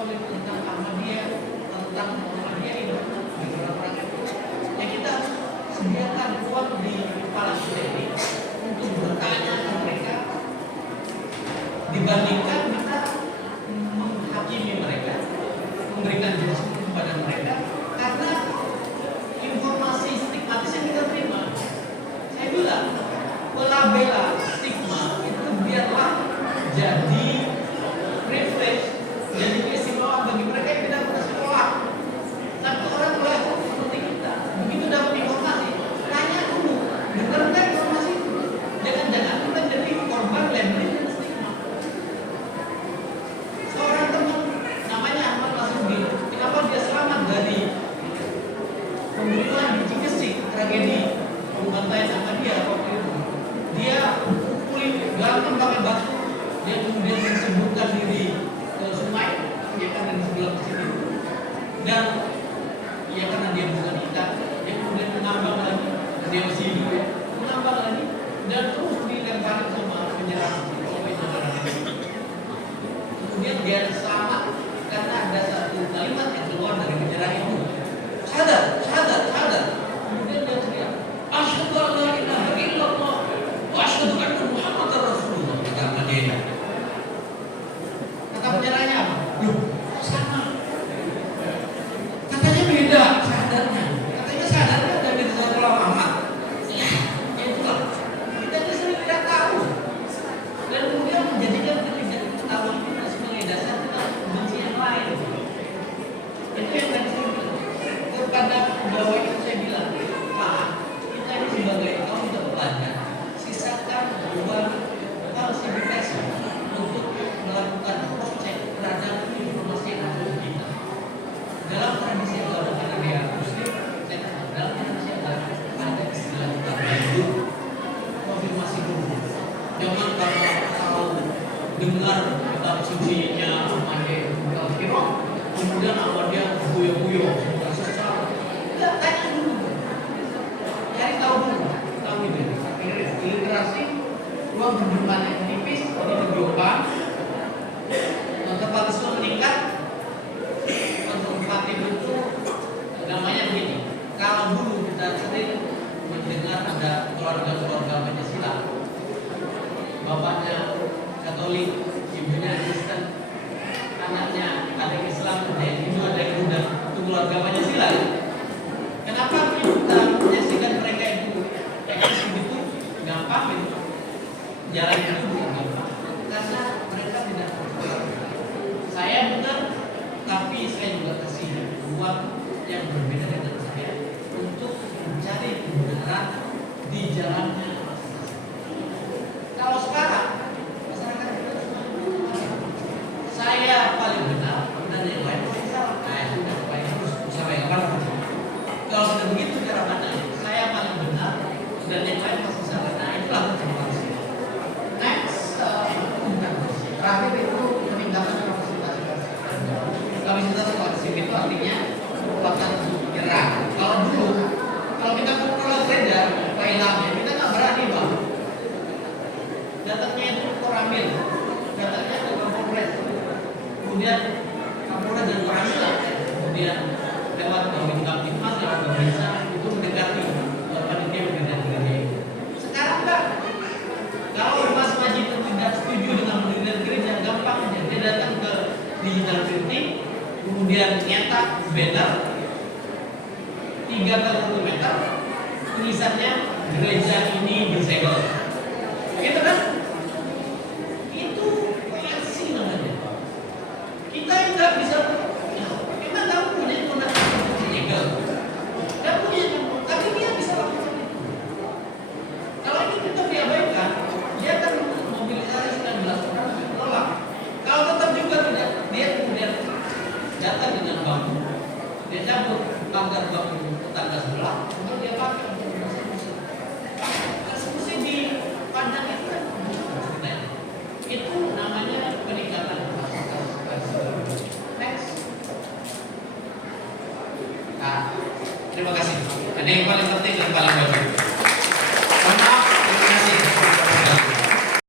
Katolik, tentang Ahmadiyah, tentang Muhammadiyah ini, orang-orang itu, ya kita sediakan ruang di kepala kita ini untuk bertanya ke mereka, dibandingkan kita menghakimi mereka, memberikan judgement kepada mereka, karena informasi stigmatis yang kita terima. Saya bilang, bela stigma itu biarlah jadi privilege, jadi keistimewaan bagi mereka yang tidak pernah sekolah. Tapi orang lain seperti kita, begitu dapat informasi, tanya dulu, dengarkan informasi itu. Jangan-jangan kita jadi korban labeling dan stigma. Seorang teman namanya Ahmad Masudi, kenapa dia selamat dari pembunuhan di Cikesik, tragedi pembantaian Ahmadiyah waktu itu? Dia pukulin gampang pakai batu, dia kemudian menceburkan diri ke sungai yang ada di sebelah sini, dan ya karena dia bukan ikan, dia kemudian mengambang lagi, dia masih hidup ya, mengambang lagi dan terus dilemparin sama penyerang sampai darah. Kemudian dia selamat karena ada satu kalimat yang keluar dari penyerang itu, sadar. Kemudian dia teriak, asyhadu an la ilaha illallah wa asyhadu anna Muhammadar Rasulullah. Kata Ahmadiyah. Kata penyerangnya apa? Loh, sama. Katanya beda sadarnya. Katanya sadarnya ada di sekolah Muhammad. Ya itulah. Kita ini sering tidak tahu. Dan kemudian menjadikan ketidaktahuan kita sebagai dasar kita benci yang lain. Itu yang tadi saya bilang. Kepada pegawai itu saya bilang, Pak, kita ini sebagai kaum terpelajar, sisakan ruang falsifikasi untuk melakukan cross check terhadap informasi yang ada di kita. Dalam tradisi agama karena dia Muslim, saya katakan dalam tradisi agama ada istilah tabayun, konfirmasi dulu. Jangan kalau dengar kitab sucinya Ahmadiyah Al-Qirah, kemudian Ahmadiyah buyo-buyo, tidak, tanya dulu, cari tahu dulu, tahu itu. Literasi, ruang terbuka yang tipis, ini dijokan, konservatisme meningkat, konservatif itu namanya begini. Kalau dulu kita sering mendengar ada keluarga-keluarga Pancasila, bapaknya Katolik, ibunya Kristen, anaknya ada yang Islam, ada yang Hindu, ada yang Buddha, itu keluarga Pancasila. Kenapa kita menyaksikan mereka itu eksis begitu gampang gitu? Jalan itu bukan gampang, karena mereka tidak berpikir. Saya benar, tapi saya juga kasih ruang yang berbeda dengan saya untuk mencari kebenaran di jalannya. Kalau sekarang masyarakat kita cuma saya paling benar dan yang lain paling salah. Nah, sudah paling harus sampai kapan? Kalau sudah begitu cara pandang, saya paling benar dan yang lain masih salah. Nah, itulah konservatisme. Next, terakhir itu peningkatan kapasitas kognitif itu artinya kekuatan gerak. Kalau dulu, kalau kita kontrol beda, filenya kita nggak berani bang. Datangnya itu Koramil, datangnya ke Kapolres, kemudian Kapolres dan Koramil, kemudian lewat Bawin Kamtipmas, lewat Bawinsa itu mendekati panitia pembinaan. Sekarang enggak. Kalau Mas Majid tidak setuju dengan mendirikan gereja, gampang aja. Dia datang ke digital printing, kemudian nyetak banner 3x1 meter, tulisannya gereja ini disegel. Gitu kan? Itu versi namanya. Kita nggak bisa. Kita nggak punya kewenangan untuk menyegel. Nggak punya, tapi dia bisa lakukan itu. Kalau ini tetap diabaikan, dia akan mobilisasi 19 orang menolak. Kalau tetap juga tidak, dia kemudian datang dengan bambu, dia cabut pagar bambu tetangga sebelah, kemudian dia pakai untuk persekusi. Persekusi di pandang itu kan itu namanya peningkatan kapasitas. Next. Nah, terima kasih. Ada yang paling